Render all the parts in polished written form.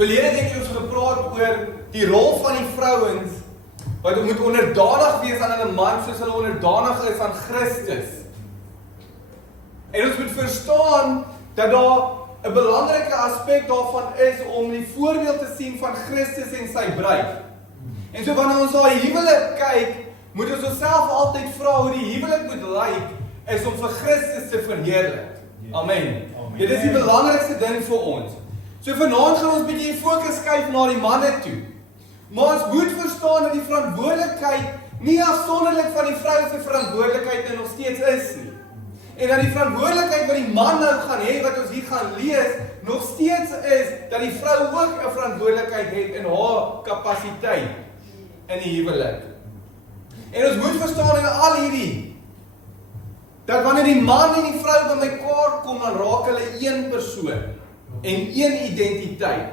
Verlede week het ons gepraat oor die rol van die vrouens, wat moet onderdanig wees aan hulle man, soos hulle onderdanig is aan Christus. En ons moet verstaan, dat daar 'n belangrike aspek daarvan is, om die voorbeeld te sien van Christus en sy bruid. En so wanneer ons daai huwelik kyk, moet ons onsself altyd vra hoe die huwelik moet lyk, is om vir Christus te verheerlik. Amen. Dit is die belangrikste ding vir ons. So vanaand gaan ons 'n bietjie fokus skuif na die manne toe. Maar ons moet verstaan dat die verantwoordelikheid nie afsonderlik van die vrou se verantwoordelikheid nog steeds is nie. En dat die verantwoordelikheid wat die man nou gaan hê, wat ons hier gaan lees, nog steeds is dat die vrou ook 'n verantwoordelikheid het in haar kapasiteit in die huwelik. En ons moet verstaan in al hierdie, dat wanneer die man en die vrou by mekaar kom, dan raak hulle een persoon en een identiteit.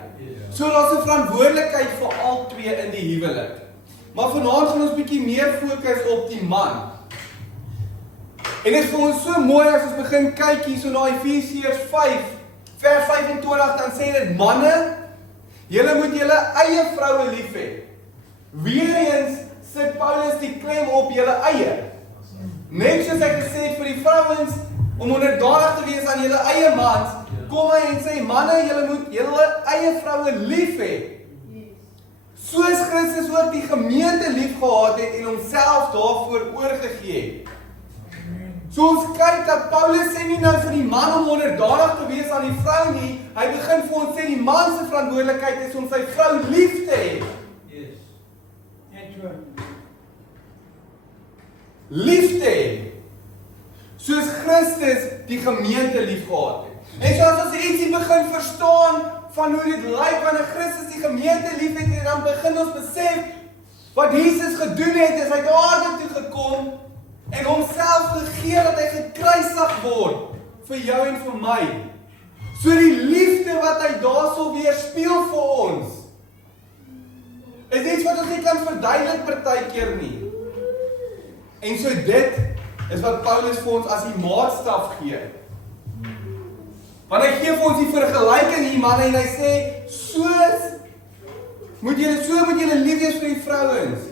So daar's 'n verantwoordelikheid vir al twee in die huwelik. Maar vanaand gaan ons bietjie meer fokus op die man. En dit is vir ons so mooi as ons begin kyk hier so na Efesiërs 5, vers 25, dan sê dit, manne, julle moet julle eie vroue lief hê. Weereens sit Paulus die klem op julle eie. Net soos hy gesê het vir die vrouens, om onderdanig te wees aan julle eie mans, kom hy en sê, manne, julle moet julle eie vroue lief hê. Soos Christus ook die gemeente lief gehad het en homself daarvoor oorgegee het. So ons kyk dat Paulus sê nie nou vir die man om onderdanig te wees aan die vrou nie, hy begin vir ons sê die man se verantwoordelikheid is om sy vrou lief te hê. Lief te hê. Soos Christus die gemeente lief gehad het. En so as ons ietsie begin verstaan van hoe dit lyk wanneer Christus die gemeente lief het, en dan begin ons besef wat Jesus gedoen het, is hy aarde toe gekom en homself gegee dat hy gekruisig word vir jou en vir my. So die liefde wat hy daarso weerspieël vir ons, is iets wat ons nie kan verduidelik partykeer nie. En so dit is wat Paulus vir ons as die maatstaf gee. Want hy gee vir ons die vergelyking hier, manne, en hy sê, so moet julle lief wees vir die vrouens,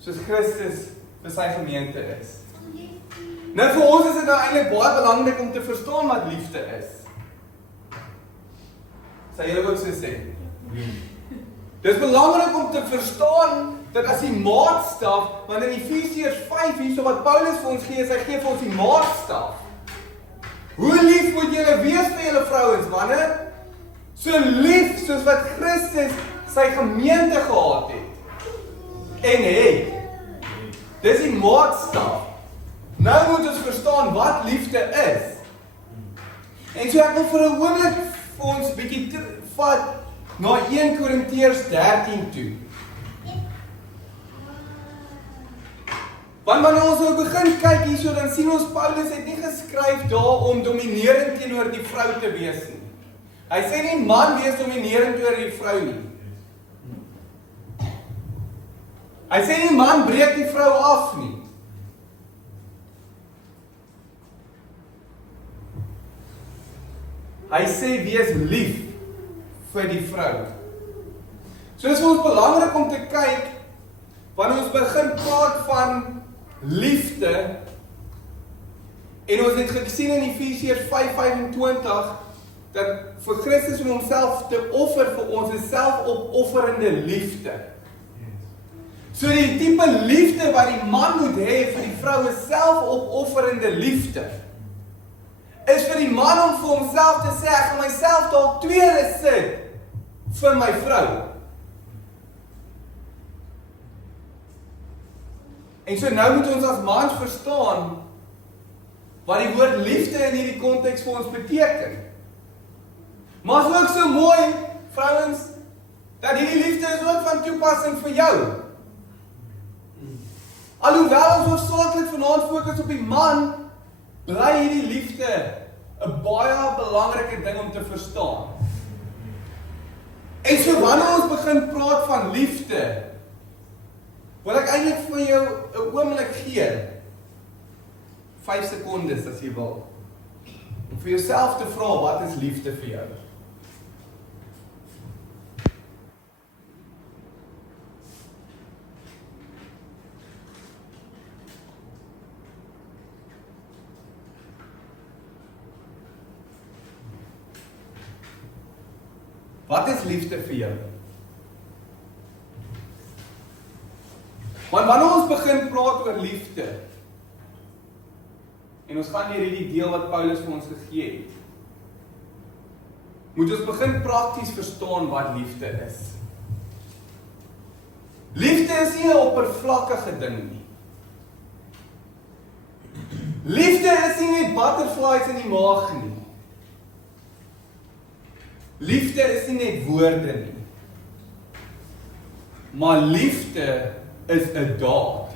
soos Christus vir sy gemeente is. Nou vir ons is dit nou eintlik baie belangrik om te verstaan wat liefde is. Sal julle ook so sê? Dit is belangrik om te verstaan dat as die maatstaf, want in Efesiërs 5 hierso wat Paulus vir ons gee, is hy gee vir ons die maatstaf. Hoe lief moet julle wees vir julle vrouens, manne? So lief soos wat Christus sy gemeente gehad het. En het. Dis die maatstaf. Nou moet ons verstaan wat liefde is. En so ek wil vir 'n oomblik vir ons bietjie vat na 1 Korintiërs 13 toe. Want wanneer ons nou begin kyk hierso, dan sien ons Paulus het nie geskryf daar om dominerend teenoor die vrou te wees nie. Hy sê nie man wees dominerend teenoor die vrou nie. Hy sê nie man breek die vrou af nie. Hy sê wees lief vir die vrou. So is vir ons belangrik om te kyk, wanneer ons begin praat van liefde, en ons het gesien in Efesiërs 5:25, dat vir Christus om homself te offer vir ons is selfopofferende liefde. So die tipe liefde wat die man moet hê vir die vrou is selfopofferende liefde. Is vir die man om vir homself te sê, ek gaan myself dalk tweede sit vir my vrou. En so nou moet ons as mans verstaan wat die woord liefde in hierdie konteks vir ons beteken. Maar is ook so mooi, vrouens, dat hierdie liefde is ook van toepassing vir jou. Alhoewel ons hoofsaaklik vanaand fokus op die man, bly hierdie liefde 'n baie belangrike ding om te verstaan. En so wanneer ons begin praat van liefde, wil ek eintlik vir jou 'n oomblik gee, 5 sekondes as jy wil, om vir jouself te vra, wat is liefde vir jou? Wat is liefde vir jou? Want wanneer ons begin praat oor liefde, en ons gaan hier hierdie deel wat Paulus vir ons gegee het, moet ons begin prakties verstaan wat liefde is. Liefde is nie 'n oppervlakkige ding nie. Liefde is nie net butterflies in die maag nie. Liefde is nie net woorde nie. Maar liefde is 'n daad.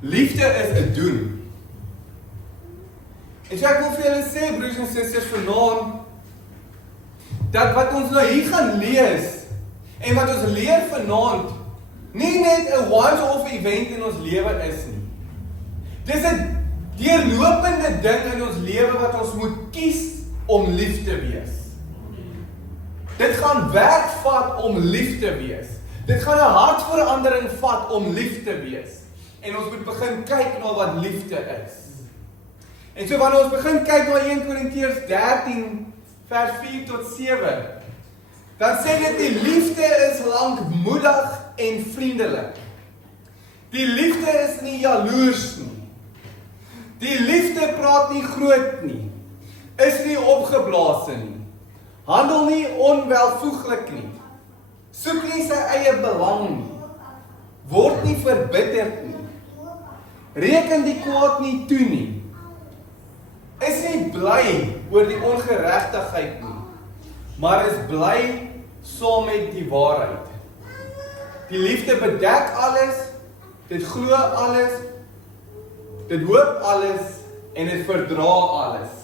Liefde is 'n doen. En so ek wil vir julle sê, broers en susters, vanaand, dat wat ons nou hier gaan lees, en wat ons leer vanaand, nie net 'n once-off event in ons lewe is nie. Dis 'n deurlopende ding in ons lewe wat ons moet kies om lief te wees. Dit gaan werk vat om lief te wees. Dit gaan 'n hartverandering vat om lief te wees. En ons moet begin kyk na wat liefde is. En so wanneer ons begin kyk na 1 Korintiërs 13 vers 4 tot 7, dan sê dit die liefde is lankmoedig en vriendelik. Die liefde is nie jaloers nie. Die liefde praat nie groot nie. Is nie opgeblaase nie. Handel nie onwelvoeglik nie. Soek nie sy eie belang nie. Word nie verbitterd nie. Reken die kwaad nie toe nie. Is nie bly oor die ongeregtigheid nie, maar is bly saam met die waarheid. Die liefde bedek alles, dit glo alles, dit hoop alles en dit verdra alles.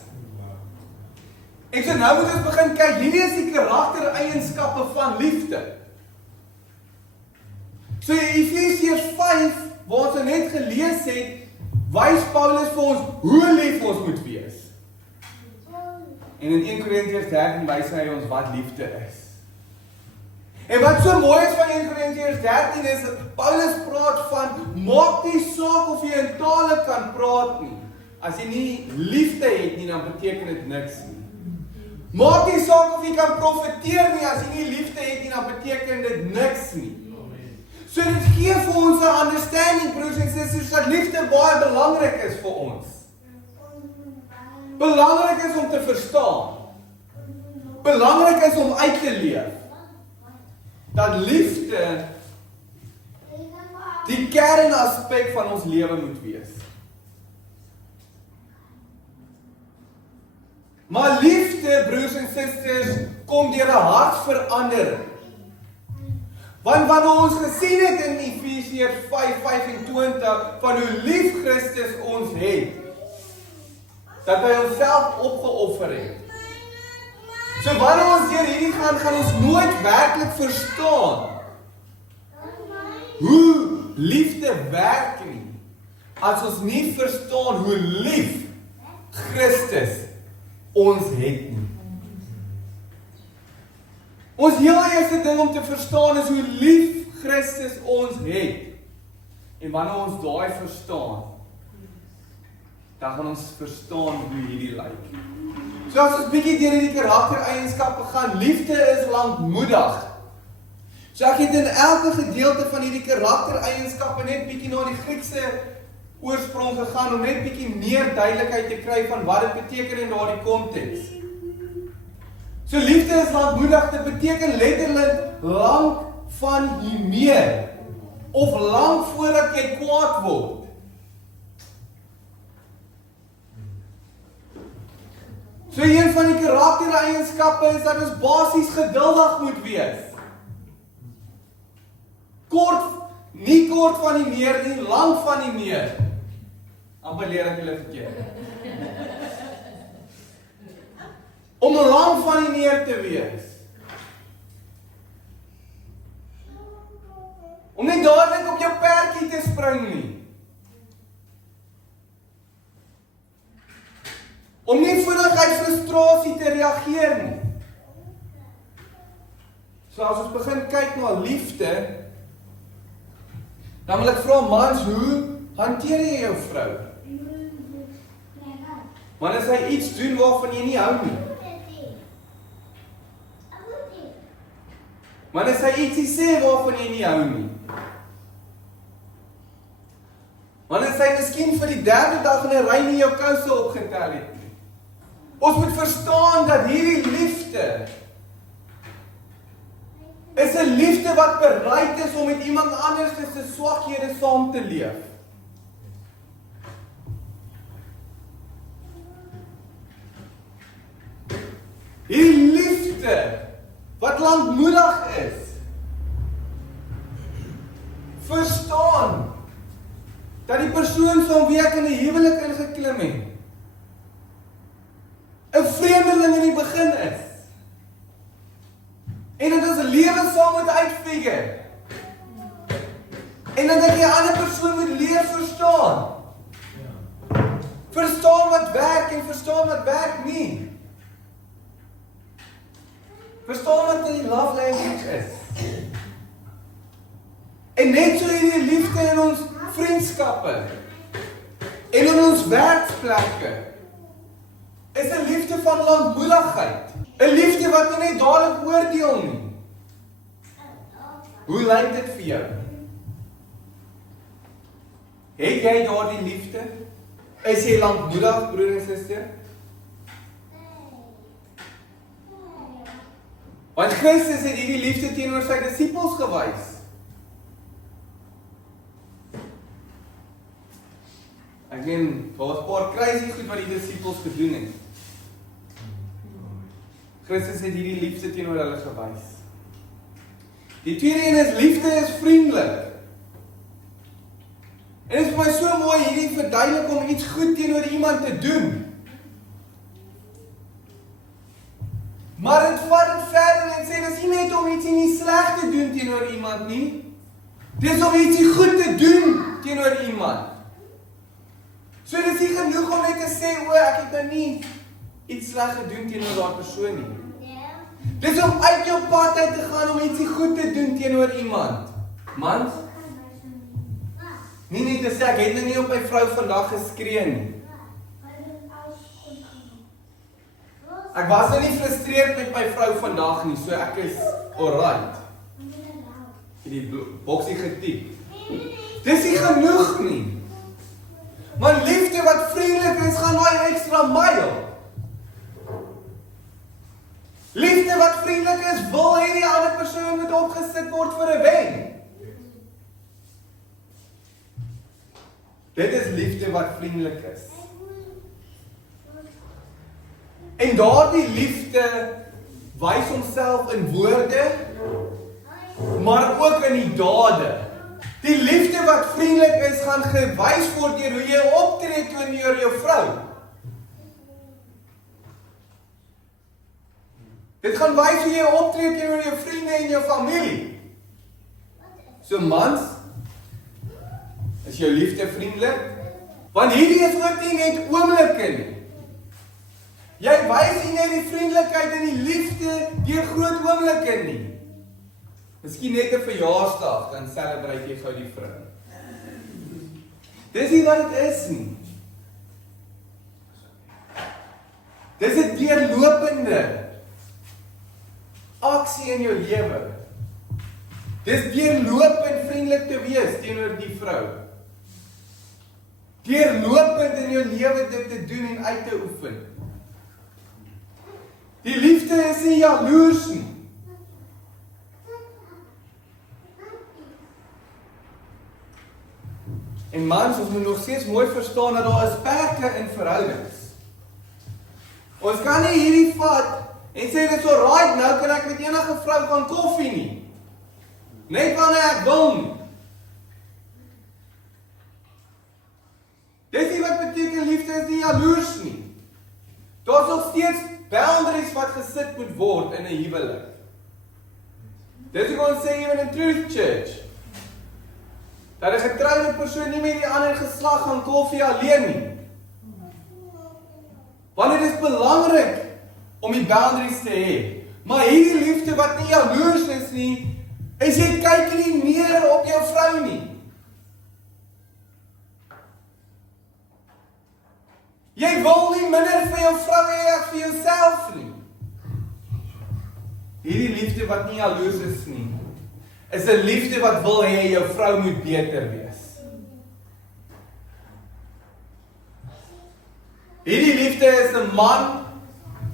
En so nou moet ons begin kyk, hierdie is die karaktereienskappe van liefde. So Efesiërs 5, waar ons net gelees het, wys Paulus vir ons hoe lief ons moet wees. En in 1 Korintiërs 13 wys hy ons wat liefde is. En wat so mooi is van 1 Korintiërs 13 is, Paulus praat van, maak nie saak of jy in tale kan praat nie. As jy nie liefde het nie, dan beteken dit niks nie. Maak nie saak of jy kan profeteer nie, as jy nie liefde het nie, dan beteken dit niks nie. So dit gee vir ons 'n understanding, broers en susters, dat liefde baie belangrik is vir ons. Belangrik is om te verstaan. Belangrik is om uit te leef. Dat liefde die kernaspek van ons lewe moet wees. Maar liefde, broers en susters, kom deur 'n hartsverandering. Want wanneer ons gesien het in Efesiërs 5:25 van hoe lief Christus ons het, dat hy homself opgeoffer het. So wanneer ons deur hierdie gaan ons nooit werklik verstaan hoe liefde werk nie, as ons nie verstaan hoe lief Christus ons het nie. Ons heel eerste ding om te verstaan is hoe lief Christus ons het. En wanneer ons daai verstaan, dan gaan ons verstaan hoe hierdie lyk. So as ons bietjie deur hierdie karaktereienskappe gaan, liefde is lankmoedig. So ek het in elke gedeelte van hierdie karaktereienskappe net bietjie na die Griekse oorsprong gegaan om net bietjie meer duidelikheid te kry van wat dit beteken in daardie konteks. So liefde is lankmoedig, dit beteken letterlik lank van hiermee, of lank voordat jy kwaad word. So een van die karaktereienskappe is dat ons basies geduldig moet wees. Nie kort van die meer nie, lank van die meer. Amper leer ek julle verkeerd. Om lank van die meer te wees. Om nie dadelik op jou perdjie te spring nie. Om nie vinnig uit frustrasie te reageer nie. So as ons begin kyk na liefde, dan wil ek vra mans, hoe hanteer jy jou vrou? Want as hy iets doen waarvan jy nie hou nie, Maar as hy ietsie sê waarvan jy nie hou nie. Want as hy miskien vir die 3de dag in 'n ry nie jou kouse opgetel het nie. Ons moet verstaan dat hierdie liefde is 'n liefde wat bereid is om met iemand anders se swakhede saam te leef. Hierdie liefde wat lankmoedig is, verstaan dat die persoon van wie ek in 'n huwelik ingeklim het, 'n vreemdeling in die begin is. En dat ons 'n lewe saam moet uitfigure. En dat ek die ander persoon moet leer verstaan. Verstaan wat werk en verstaan wat werk nie. Verstaan wat die love language is. En net so hierdie liefde in ons vriendskappe en in ons werkplekke is 'n liefde van lankmoedigheid. 'n Liefde wat nie net dadelik oordeel nie. Hoe lyk dit vir jou? Het jy daardie liefde? Is jy lankmoedig, broer en suster? Want Christus het hierdie liefde teenoor sy disippels gewys. Ek meen, daar was 'n paar crazy goed wat die disippels gedoen het. Christus het hierdie liefde teenoor hulle gewys. Die tweede een is, liefde is vriendelik. En dit is vir my so mooi hierdie verduidelik om iets goed teenoor iemand te doen. Maar dit vat dit verder en sê, dis nie net om ietsie nie sleg te doen teenoor iemand nie. Dis om ietsie goed te doen teenoor iemand. So dis nie genoeg om net te sê, o, ek het nou nie iets sleg gedoen teenoor daardie persoon nie. Dis om uit jou pad uit te gaan om ietsie goed te doen teenoor iemand. Mans? Nie net te sê, ek het nou nie op my vrou vandag geskree nie. Ek was nou nie frustreerd met my vrou vandag nie, so ek is alright. Het die boksie getiep. Dis nie genoeg nie. Maar liefde wat vriendelik is, gaan daai ekstra myl. Liefde wat vriendelik is, wil hê die ander persoon moet opgesit word vir 'n wen. Dit is liefde wat vriendelik is. En daardie liefde wys homself in woorde, maar ook in die dade. Die liefde wat vriendelik is, gaan gewys word deur hoe jy optree teenoor jou vrou. Dit gaan wys hoe jy optree teenoor jou vriende en jou familie. So mans, is jou liefde vriendelik? Want hierdie is ook nie net oomblikke nie. Jy wys nie net die vriendelikheid en die liefde deur groot oomblikke nie. Miskien net 'n verjaarsdag, dan celebrate jy gou die vrou. Dis nie wat dit is nie. Dis 'n deurlopende aksie in jou lewe. Dis deurlopend vriendelik te wees teenoor die vrou. Deurlopend in jou lewe dit te doen en uit te oefen. Die liefde is nie jaloers nie. En mans, ons moet nog steeds mooi verstaan dat daar is perke in verhoudings. Ons kan nie hierdie vat en sê dit is alright, nou kan ek met enige vrou gaan koffie nie. Net wanneer ek wil nie. Dis nie wat beteken liefde is nie jaloers nie. Daar is nog steeds boundaries wat gesit moet word in 'n huwelik. Dis wat ons sê even in Truth Church. Dat 'n getroude persoon nie met die ander geslag gaan koffie alleen nie. Want dit is belangrik om die boundaries te hê. Maar hierdie liefde wat nie jaloers is nie, is jy kyk nie meer op jou vrou nie. Jy wil nie minder vir jou vrou hê as vir jouself nie. Hierdie liefde wat nie jaloers is nie, is 'n liefde wat wil hê jou vrou moet beter wees. Hierdie liefde is 'n man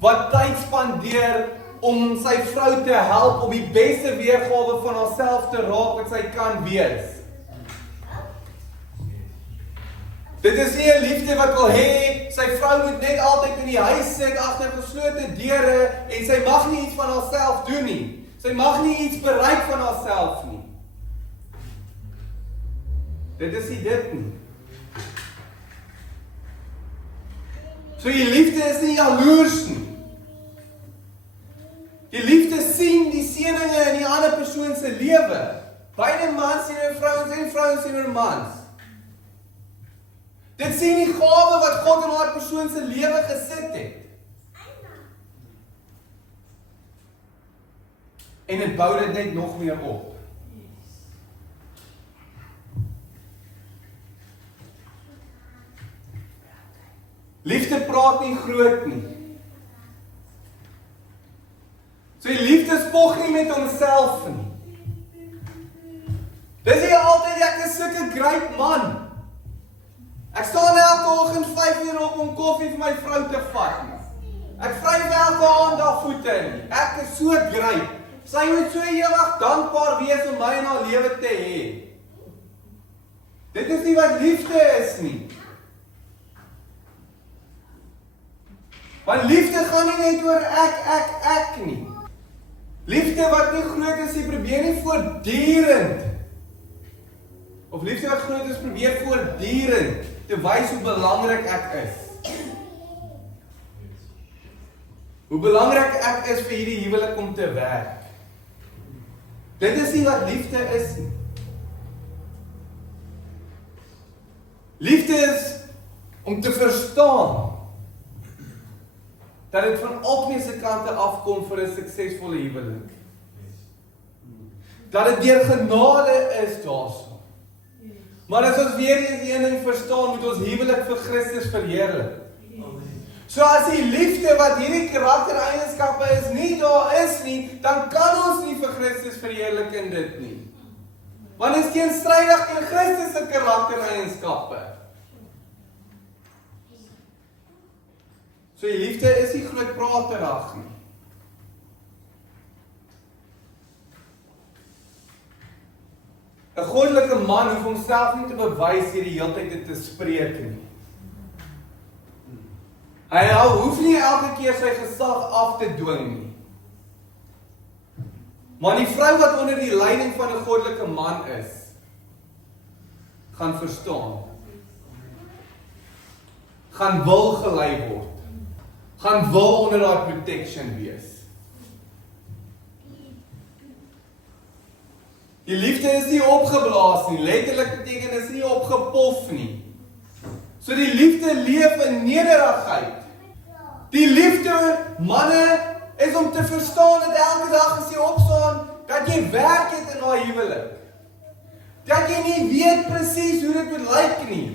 wat tyd spandeer om sy vrou te help om die beste weergawe van haarself te raak wat sy kan wees. Dit is nie 'n liefde wat wil hê sy vrou moet net altyd in die huis sit agter geslote deure en sy mag nie iets van haarself doen nie. Sy mag nie iets bereik van haarself nie. Dit is nie dit nie. So die liefde is nie jaloers nie. Die liefde sien die seëninge in die ander persoon se lewe. Beide mans sien hulle vrouens en vrouens sien hulle mans. Dit sien die gawe wat God in haar persoon se lewe gesit het. En dit bou dit net nog meer op. Liefde praat nie groot nie. So die liefde spog nie met homself nie. Dis nie altyd ek is sulke great man. Ek staan elke oggend 5 uur op om koffie vir my vrou te vat nie. Ek vryf elke aand haar voete nie. Ek is so great. Sy moet so ewig dankbaar wees om my in haar lewe te hê. Dit is nie wat liefde is nie. Want liefde gaan nie net oor ek nie. Liefde wat nie groot is, jy probeer nie voortdurend. Of liefde wat groot is, probeer voortdurend te wys hoe belangrik ek is. Hoe belangrik ek is vir hierdie huwelik om te werk. Dit is nie wat liefde is nie. Liefde is om te verstaan dat dit van albei se kante afkom vir 'n suksesvolle huwelik. Dat dit deur genade is daarso. Maar as ons weer eens die een ding verstaan, moet ons huwelik vir Christus verheerlik. So as die liefde wat hierdie karaktereienskappe is nie daar is nie, dan kan ons nie vir Christus verheerlik in dit nie. Want dit is teenstrydig teen Christus se karaktereienskappe. So die liefde is nie groot praterig nie. Een goddelike man hoef homself nie te bewys deur die hele tyd te spreek nie. Hy hoef nie elke keer sy gesag af te dwing nie. Maar die vrou wat onder die leiding van 'n goddelike man is, gaan verstaan. Gaan wil gelei word. Gaan wil onder haar protection wees. Die liefde is nie opgeblaas nie, letterlik beteken is nie opgepof nie. So die liefde leef in nederigheid. Die liefde, manne, is om te verstaan dat elke dag as jy opstaan, dat jy werk het in haar huwelik. Dat jy nie weet presies hoe dit moet lyk nie.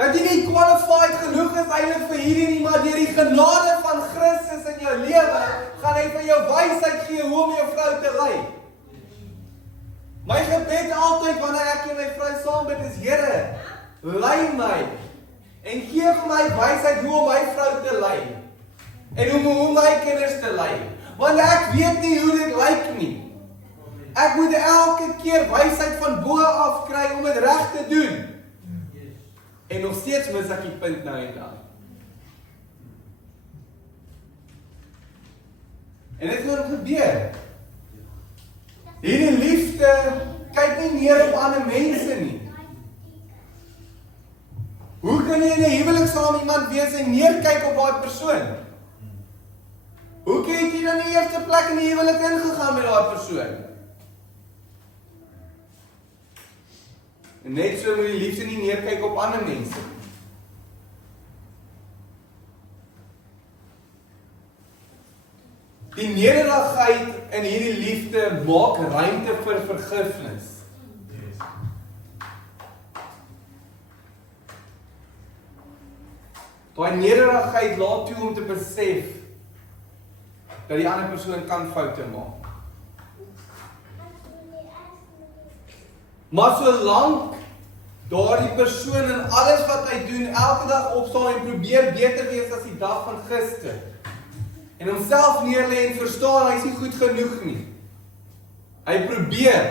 Dat jy nie qualified genoeg is eintlik vir hierdie nie, maar deur die genade van Christus in jou lewe, gaan hy vir jou wysheid gee hoe om jou vrou te lei. My gebed altyd wanneer ek en my vrou saam bid is, Here, lei my en gee vir my wysheid hoe om my vrou te lei en hoe my kinders te lei. Want ek weet nie hoe dit lyk nie. Ek moet elke keer wysheid van bo af kry om dit reg te doen. En nog steeds mis ek die punt nou en dan. En dit moet gebeur. Hierdie liefde kyk nie neer op ander mense nie. Hoe kan jy in 'n huwelik saam iemand wees en neerkyk op daai persoon? Hoe kan jy dan in die eerste plek in die huwelik ingegaan met daai persoon? En net so moet die liefde nie neerkyk op ander mense. Die nederigheid in hierdie liefde maak ruimte vir vergifnis. Daai nederigheid laat toe om te besef dat die ander persoon kan foute maak. Maar solank daardie persoon in alles wat hy doen, elke dag opstaan en probeer beter wees as die dag van gister, en homself neerlê en verstaan, hy is nie goed genoeg nie. Hy probeer,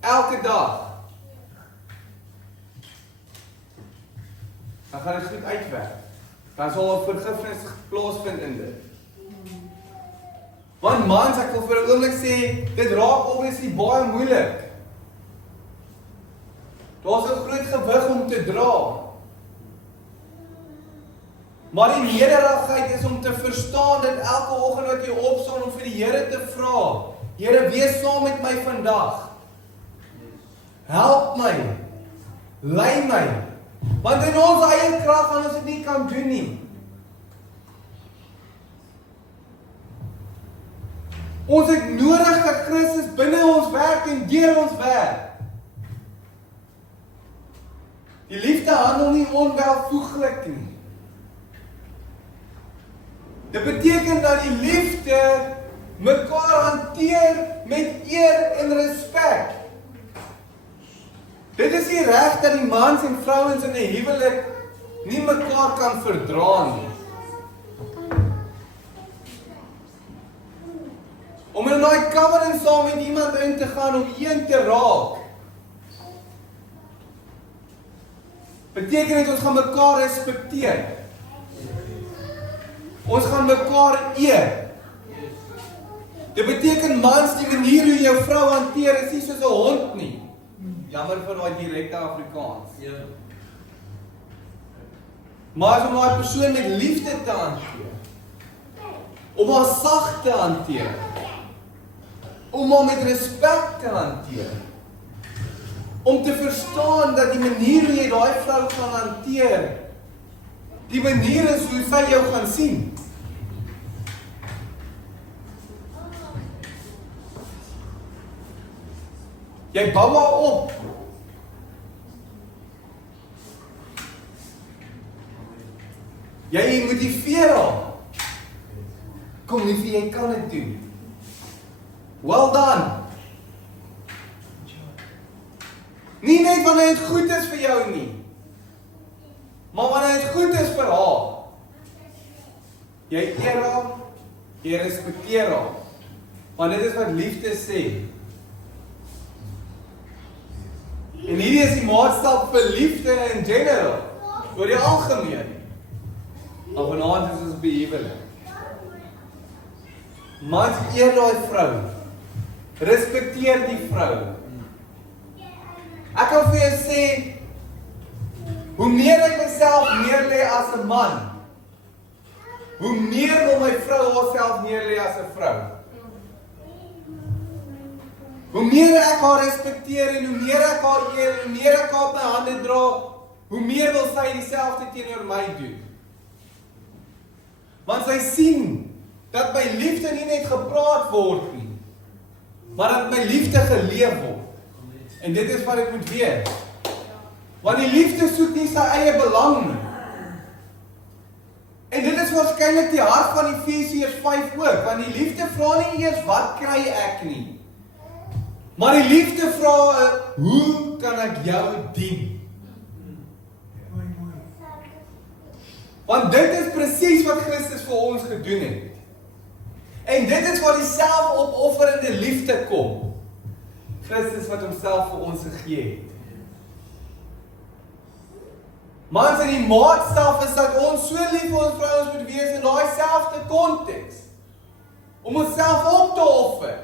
elke dag, dan gaan dit goed uitwerk. Dan sal 'n vergifnis plaasvind in dit. Want mans, ek wil vir 'n oomblik sê, dit raak obviously baie moeilik. Daar's 'n groot gewig om te dra. Maar die nederigheid is om te verstaan dat elke oggend wat jy opstaan om vir die Here te vra, Here, wees saam met my vandag. Help my. Lei my. Want in ons eie krag gaan ons dit nie kan doen nie. Ons het nodig dat Christus binne ons werk en deur ons werk. Die liefde handel nie onwelvoeglik nie. Dit beteken dat die liefde mekaar hanteer met eer en respek. Dit is nie reg dat die mans en vrouens in 'n huwelik nie mekaar kan verdra nie. Om in daai covenant saam met iemand in te gaan om een te raak, beteken dit ons gaan mekaar respekteer. Ons gaan mekaar eer. Dit beteken mans, die manier hoe jou vrou hanteer is nie soos 'n hond nie. Jammer vir daai direkte Afrikaans. Ja. Maar om daai persoon met liefde te hanteer. Om haar sag te hanteer. Om haar met respek te hanteer. Om te verstaan dat die manier hoe jy daai vrou gaan hanteer, die manier is hoe sy jou gaan sien. Jy bou haar op. Jy motiveer haar. Kom liefie, jy kan dit doen. Well done. Nie net wanneer dit goed is vir jou nie, maar wanneer dit goed is vir haar. Jy eer haar, jy respekteer haar. Want dit is wat liefde sê. En hierdie is die maatstaf vir liefde in general, oor die algemeen. Maar vanaand is ons behuwelik. Mans, eer daai vrou. Respekteer die vrou. Ek kan vir jou sê, hoe meer ek myself neerlê as 'n man, hoe meer wil my vrou haarself neerlê as 'n vrou. Hoe meer ek haar respekteer en hoe meer ek haar eer, hoe meer ek haar op my hande dra, hoe meer wil sy dieselfde teenoor my doen. Want sy sien dat my liefde nie net gepraat word nie, maar dat my liefde geleef word. En dit is wat ek moet weet. Want die liefde soek nie sy eie belang nie. En dit is waarskynlik die hart van Efesiërs 5 ook, want die liefde vra nie eers wat kry ek nie. Maar die liefde vra, hoe kan ek jou dien? Want dit is presies wat Christus vir ons gedoen het. En dit is waar die selfopofferende liefde kom. Christus wat homself vir ons gegee het. Mans, in die maatstaf is dat ons so lief vir ons vrouens moet wees in daai selfde konteks. Om onsself op te offer.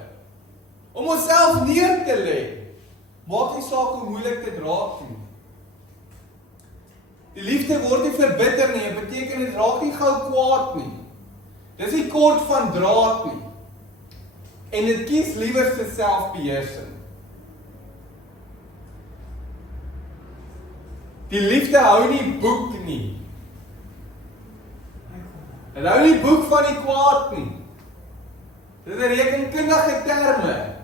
Om onsself neer te lê. Maak nie saak hoe moeilik dit raak nie. Die liefde word nie verbitter nie, dit beteken dit raak nie gou kwaad nie. Dis nie kort van draad nie. En dit kies liewer vir selfbeheersing. Die liefde hou nie boek nie. Dit hou nie boek van die kwaad nie. Dit is 'n rekenkundige terme.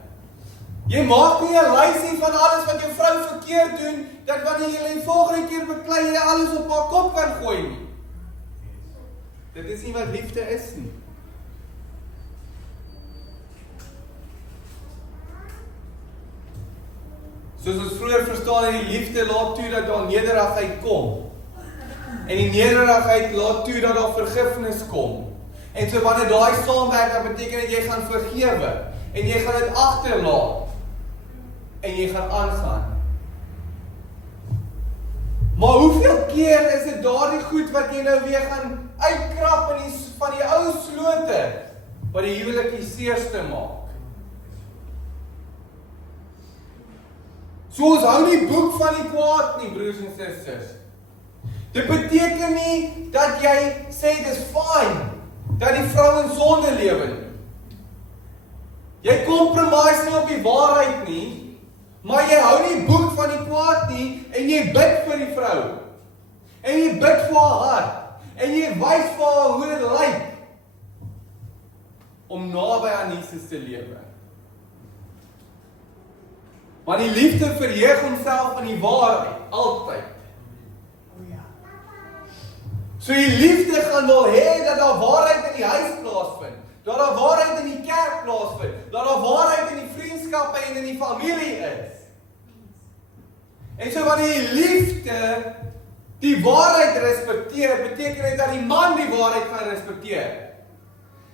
Jy maak nie 'n lysie van alles wat jou vrou verkeerd doen, dat wanneer jy die volgende keer beklei, jy alles op haar kop kan gooi nie. Dit is nie wat liefde is nie. Soos ons vroeër verstaan in die liefde laat toe dat daar nederigheid kom. En die nederigheid laat toe dat daar vergifnis kom. En so wanneer daai saamwerk, dan beteken dit jy gaan vergewe. En jy gaan dit agterlaat. En jy gaan aangaan. Maar hoeveel keer is dit daardie goed wat jy nou weer gaan uitkrap van die ou slote, wat die huwelik die seerste maak? So ons hou nie boek van die kwaad nie, broers en susters. Dit beteken nie dat jy sê dis fyn, dat die vrou in sonde lewe nie. Jy compromise nie op die waarheid nie, maar jy hou nie boek van die kwaad nie, en jy bid vir die vrou. En jy bid vir haar hart. En jy wys vir haar hoe dit lyk om naby aan Jesus te lewe. Want die liefde verheug homself in die waarheid, altyd. So die liefde gaan wel hê dat daar waarheid in die huis plaasvind, dat daar waarheid in die kerk plaasvind, dat daar waarheid in die vriendskappe en in die familie is. En so wanneer die liefde die waarheid respekteer, beteken dit dat die man die waarheid gaan respekteer.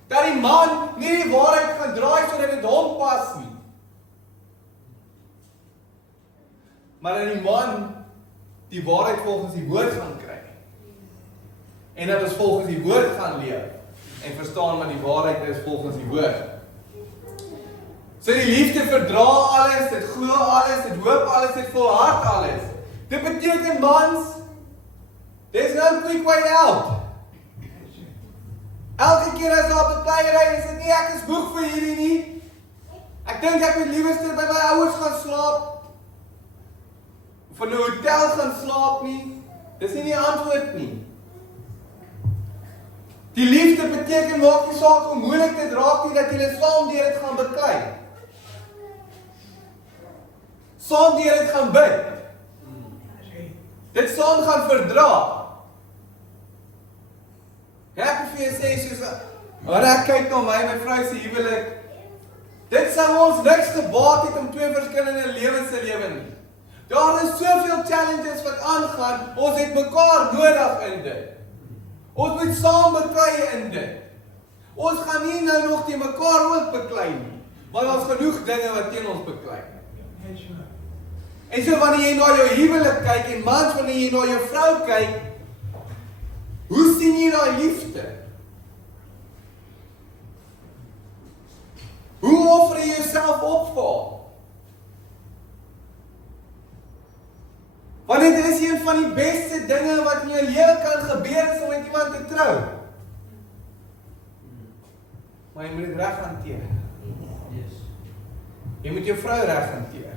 Dat die man nie die waarheid gaan draai sodat dit hom pas nie. Maar dat die man die waarheid volgens die woord gaan kry. En dat ons volgens die woord gaan leef. En verstaan wat die waarheid is volgens die woord. So die liefde verdra alles, dit glo alles, dit hoop alles, dit volhard alles. Dit beteken mans, there's no quick way out. Elke keer as daar beklei is dit nie, ek is moeg vir hierdie nie. Ek dink ek moet liewerste by my ouers gaan slaap. Of in 'n hotel gaan slaap nie. Dis nie die antwoord nie. Die liefde beteken maak nie saak hoe moeilik dit raak nie, dat julle saam deur dit gaan beklei. Saam deur dit gaan bid. Dit saam gaan verdra. Ek wil vir jou sê, soos, wanneer ek kyk na my vrou se huwelik, dit sou ons niks gebaat het om twee verskillende lewens te lewe nie. Daar is soveel challenges wat aangaan, ons het mekaar nodig in dit. Ons moet saam beklei in dit. Ons gaan nie nou nog teen mekaar ook beklei nie, want ons genoeg dinge wat teen ons beklei. En so wanneer jy na jou huwelik kyk, en mans wanneer jy na jou vrou kyk, hoe sien jy daai liefde? Hoe offer jy jouself op vir haar? Want dit is een van die beste dinge wat in jou lewe kan gebeur is om met iemand te trou. Maar jy moet dit reg hanteer. Jy moet jou vrou reg hanteer.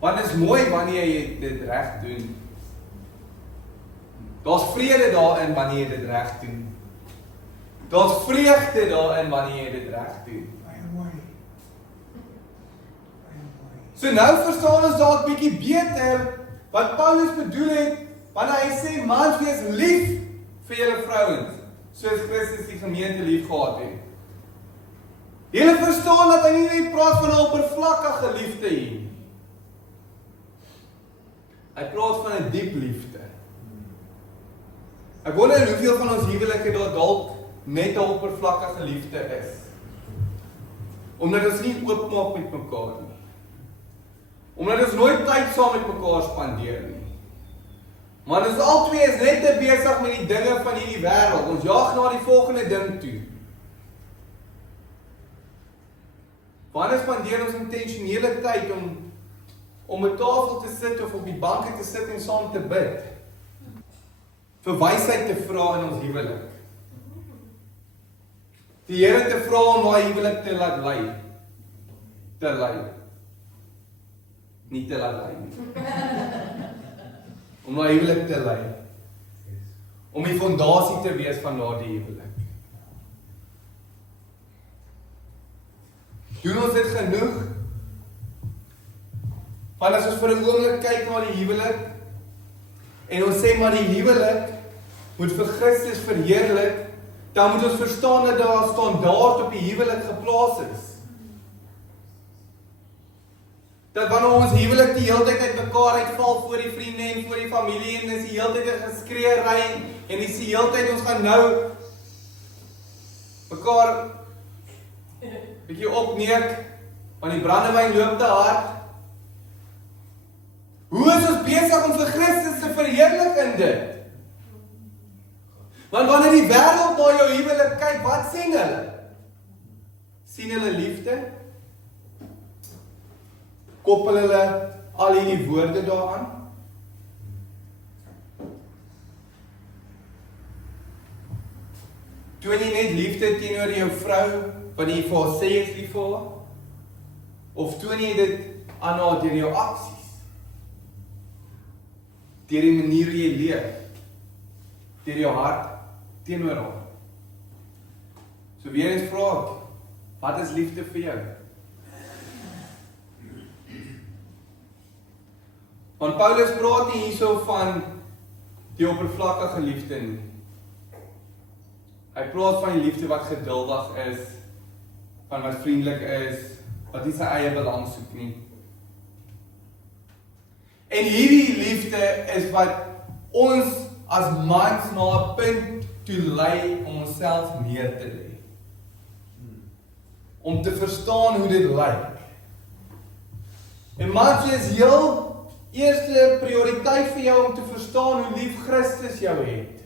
Want dit is mooi wanneer jy dit reg doen. Daar's vrede daarin wanneer jy dit reg doen. Daar's vreugde daarin wanneer jy dit reg doen. So nou verstaan ons dalk bietjie beter wat Paulus bedoel het wanneer hy sê mans wees lief vir julle vrouens, soos Christus die gemeente lief gehad het. Julle verstaan dat hy nie net praat van 'n oppervlakkige liefde hier. Hy praat van 'n diep liefde. Ek wonder hoeveel van ons huwelike daar dalk net 'n oppervlakkige liefde is. Omdat ons nie oopmaak met mekaar nie. Omdat ons nooit tyd saam met mekaar spandeer nie. Maar ons albei is net te besig met die dinge van hierdie wêreld. Ons jaag na die volgende ding toe. Wanneer spandeer ons intentionele tyd om 'n tafel te sit of op die banke te sit en saam te bid? Vir wysheid te vra in ons huwelik. Die Here te vra om daai huwelik te laat lei. Te lei. Nie te laat lei nie. Om daai huwelik te lei. Om die fondasie te wees van daardie huwelik. Doen ons dit genoeg? Want as ons vir 'n oomblik kyk na die huwelik en ons sê maar die huwelik moet vir Christus verheerlik, dan moet ons verstaan dat daar standaard op die huwelik geplaas is. Dat wanneer ons huwelik die hele tyd uit mekaar uitval voor die vriende en voor die familie en dis die hele tyd 'n geskreeery en dis die hele tyd ons gaan nou mekaar bietjie opneek want die brandewyn loop te hard. Hoe is ons besig om vir Christus te verheerlik in dit? Want wanneer die wêreld na jou huwelik kyk, wat sien hulle? Sien hulle liefde? Koppel hulle al hierdie woorde daaraan? Toon jy net liefde teenoor jou vrou, wanneer jy vir haar sê jy is lief vir haar? Of toon jy dit aan haar deur jou aksies? Deur die manier hoe jy leef? Deur jou hart teenoor haar? So weer eens vra ek, wat is liefde vir jou? Want Paulus praat nie hierso van die oppervlakkige liefde nie. Hy praat van die liefde wat geduldig is, van wat vriendelik is, wat nie sy eie belang soek nie. En hierdie liefde is wat ons as mans na 'n punt toe lei om onsself neer te lê. Om te verstaan hoe dit lyk. En mans, is heel eerste prioriteit vir jou om te verstaan hoe lief Christus jou het.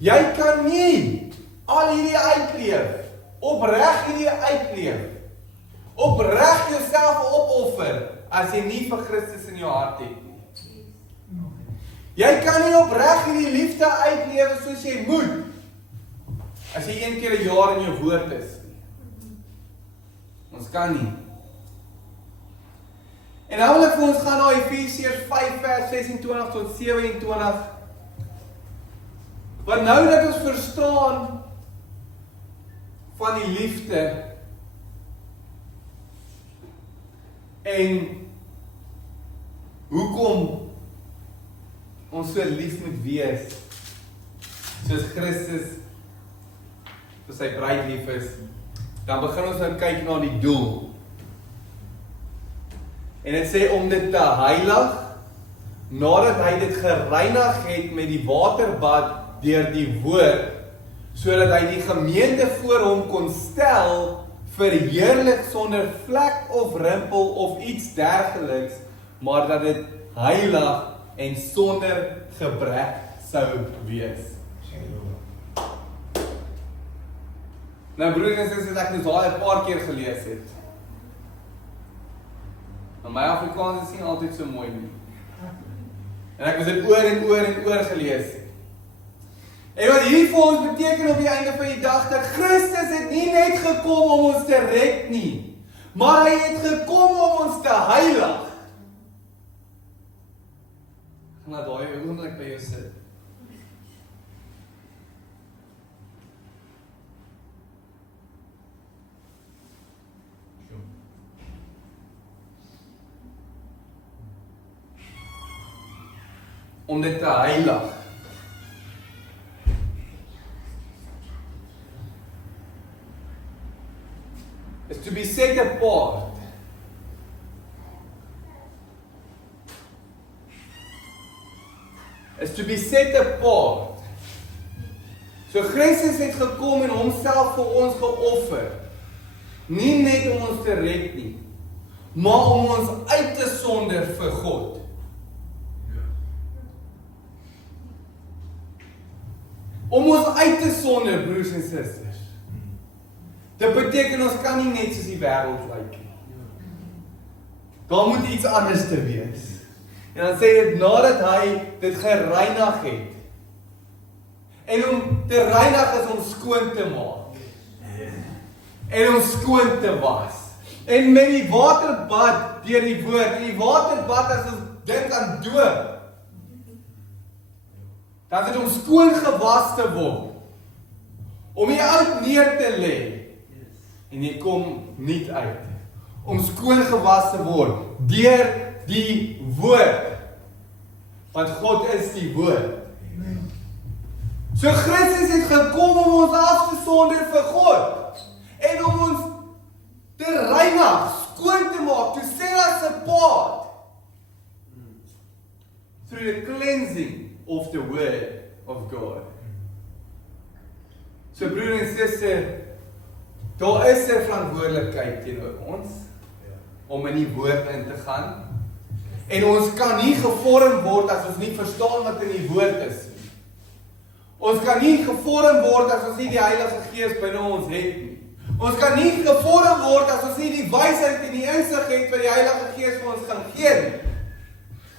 Jy kan nie al hierdie uitleef, opreg hierdie uitleef, opreg jouself opoffer, as jy nie vir Christus in jou hart het nie. Jy kan nie opreg hierdie liefde uitleef soos jy moet, as jy 1 keer 'n jaar in jou woord is. Ons kan nie. En nou wil ek vir ons gaan na Efesiërs 5 vers 26 tot 27. Want nou dat ons verstaan van die liefde en hoekom ons so lief moet wees, soos Christus vir sy bruid lief is, dan begin ons nou kyk na die doel. En dit sê om dit te heilig, nadat hy dit gereinig het met die waterbad deur die woord, sodat hy die gemeente voor hom kon stel, verheerlik sonder vlek of rimpel of iets dergeliks, maar dat dit heilig en sonder gebrek sou wees. Nou broers en susters, ek het daai 'n paar keer gelees het. Maar my Afrikaans is nie altyd so mooi nie. En ek het dit oor en oor en oor gelees. En wat hierdie vir ons beteken op die einde van die dag, dat Christus het nie net gekom om ons te red nie, maar hy het gekom om ons te heilig. Gaan laat daai oomblik by jou sit. Om dit te heilig. Is to be set apart. Is to be set apart. So Christus het gekom en homself vir ons geoffer. Nie net om ons te red nie, maar om ons uit te sonder vir God. Om ons uit te sonder, broers en susters. Dit beteken ons kan nie net soos die wêreld lyk nie. Daar moet iets anders te wees. En dan sê dit nadat hy dit gereinig het. En om te reinig is om skoon te maak. En om skoon te was. En met die waterbad deur die woord, en die waterbad as ons dink aan doop, dan is dit om skoon gewas te word. Om jy oud neer te lê. En jy kom nie uit. Om skoon gewas te word deur die woord. Want God is die woord. So Christus het gekom om ons af te sonder vir God en om ons te reinig, skoon te maak, to set us apart through the cleansing of the word of God. So broer en suster, daar is 'n verantwoordelikheid teenoor ons om in die woord in te gaan. En ons kan nie gevorm word as ons nie verstaan wat in die woord is. Ons kan nie gevorm word as ons nie die Heilige Gees binne ons het nie. Ons kan nie gevorm word as ons nie die wysheid en die insig het wat die Heilige Gees vir ons gaan gee nie.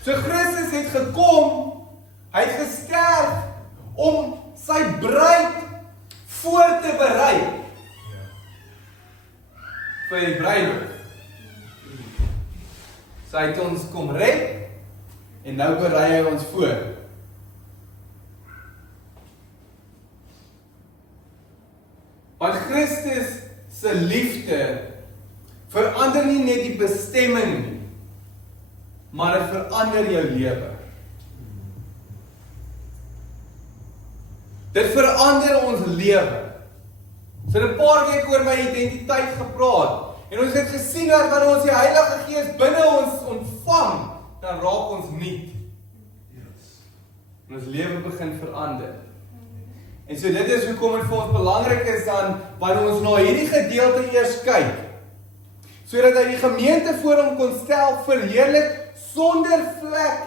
So Christus het gekom, hy het gesterf om sy bruid voor te berei vir die bruiloft. So hy het ons kom red en nou berei hy ons voor. Want Christus se liefde verander nie net die bestemming nie, maar dit verander jou lewe. Dit verander ons lewe. So 'n paar keer oor my identiteit gepraat. En ons het gesien dat wanneer ons die Heilige Gees binne ons ontvang, dan raak ons nuut. En ons lewe begin verander. En so dit is hoekom dit vir ons belangrik is dan wanneer ons na hierdie gedeelte eers kyk, sodat hy die gemeente voor hom kon stel verheerlik sonder vlek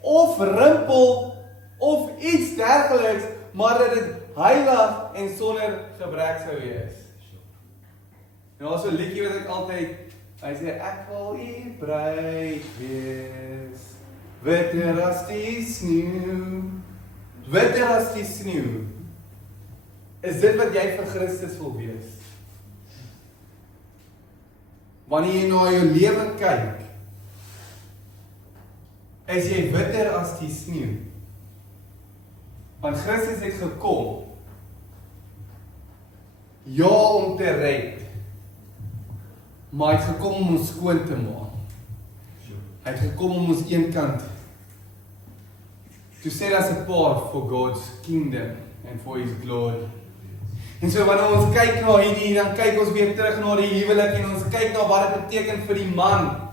of rimpel of iets dergeliks, maar dat dit heilig en sonder gebrek sou wees. Nou as 'n liedjie wat ek altyd, hy sê ek wil u bruid wees, witter as die sneeu, witter as die sneeu. Is dit wat jy vir Christus wil wees? Wanneer jy na jou lewe kyk, is jy witter as die sneeu. Want Christus het gekom, ja om te red, maar hy het gekom om ons skoon te maak. Hy het gekom om ons eenkant to set us apart for God's kingdom and for his glory. En so wanneer ons kyk na hierdie, dan kyk ons weer terug na die huwelik en ons kyk na wat dit beteken vir die man.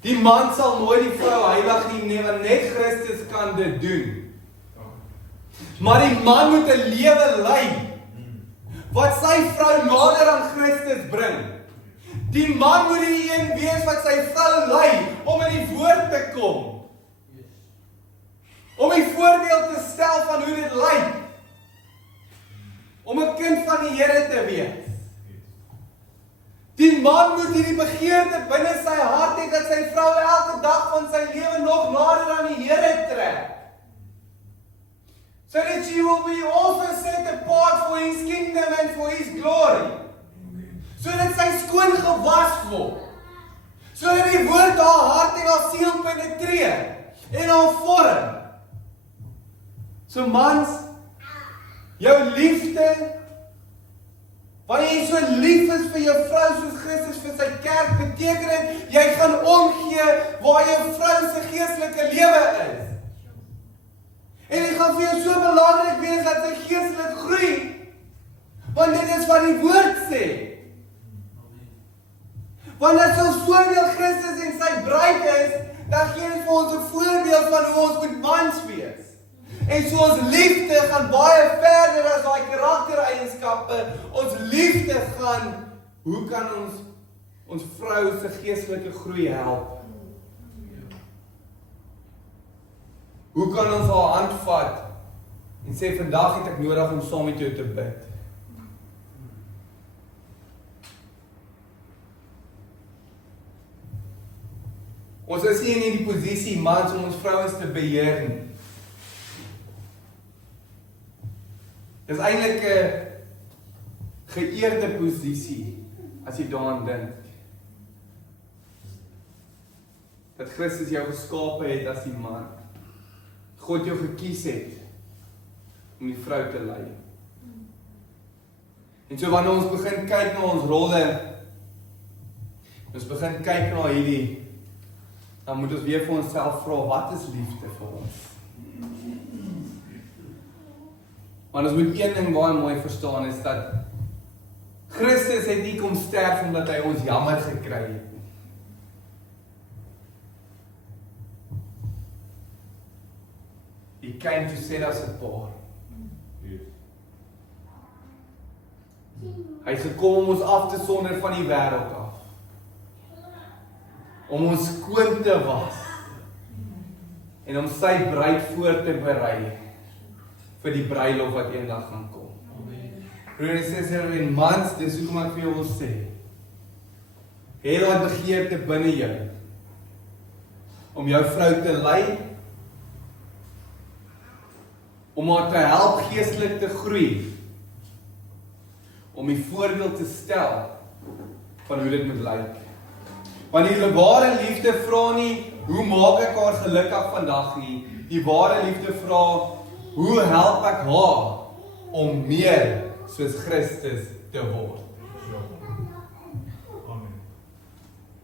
Die man sal nooit die vrou heilig nie, want net Christus kan dit doen. Maar die man moet 'n lewe lei wat sy vrou nader aan Christus bring. Die man moet die een wees wat sy vrou lei om in die woord te kom. Om 'n voorbeeld te stel van hoe dit lyk. Om 'n kind van die Here te wees. Die man moet hierdie begeerte binne sy hart hê dat sy vrou elke dag van sy lewe nog nader aan die Here trek. So that she will be also set apart for his kingdom and for his glory. So dat sy skoon gewas word. So dat die woord haar hart en haar siel penetreer en haar vorm. So mans, jou liefde, wanneer jy so lief is vir jou vrou soos Christus vir sy kerk, beteken dit, jy gaan omgee waar jou vrou se geestelike lewe is. En dit gaan vir jou so belangrik wees dat sy geestelik groei, want dit is wat die woord sê. Want as ons voorbeeld Christus en sy bruid is, dan gee dit vir ons 'n voorbeeld van hoe ons moet mans wees. En so ons liefde gaan baie verder as daai karaktereienskappe. Ons liefde gaan, hoe kan ons vrou se geestelike groei help? Hoe kan ons haar hand vat en sê vandag het ek nodig om saam met jou te bid? Ons is nie in hierdie posisie mans om ons vrouens te beheer nie. Dit is eintlik 'n geëerde posisie as jy daaraan dink. Dat Christus jou geskape het as die man. God jou gekies het om die vrou te lei. En so wanneer ons begin kyk na ons rolle, ons begin kyk na hierdie, dan moet ons weer vir onsself vra, wat is liefde vir ons? Maar ons moet een ding baie mooi verstaan is dat Christus het nie kom sterf omdat hy ons jammer gekry het nie. He came to set us apart. Hy het gekom om ons af te sonder van die wêreld af. Om ons skoon te was. En om sy bruid voor te berei vir die bruilof wat eendag gaan kom. Broers en susters en mans, dis hoekom ek vir jou wil sê. Hê daai begeerte binne jou om jou vrou te lei, om haar te help geestelik te groei, om die voorbeeld te stel van hoe dit moet lyk. Want die ware liefde vra nie, hoe maak ek haar gelukkig vandag nie. Die ware liefde vra, hoe help ek haar om meer soos Christus te word.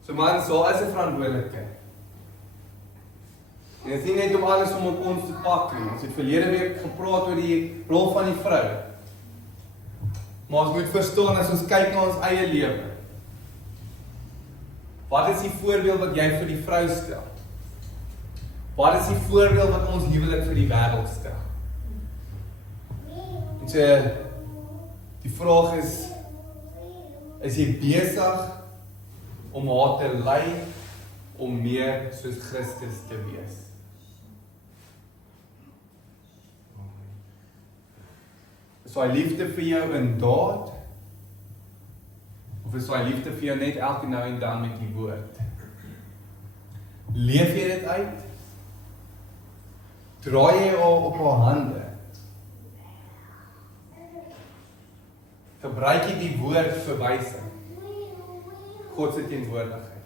So man, so is 'n verantwoordelikheid. En dit is nie net om alles om ons te pak nie. Ons het verlede week gepraat oor die rol van die vrou. Maar ons moet verstaan as ons kyk na ons eie lewe. Wat is die voorbeeld wat jy vir die vrou stel? Wat is die voorbeeld wat ons huwelik vir die wêreld stel? En so, die vraag is jy besig om haar te lei om meer soos Christus te wees? Is hy liefde vir jou in daad? Of is hy liefde vir jou net elke nou en dan met die woord? Leef jy dit uit? Draai jy haar op haar hande? Gebruik jy die woord vir wysing? God se teenwoordigheid.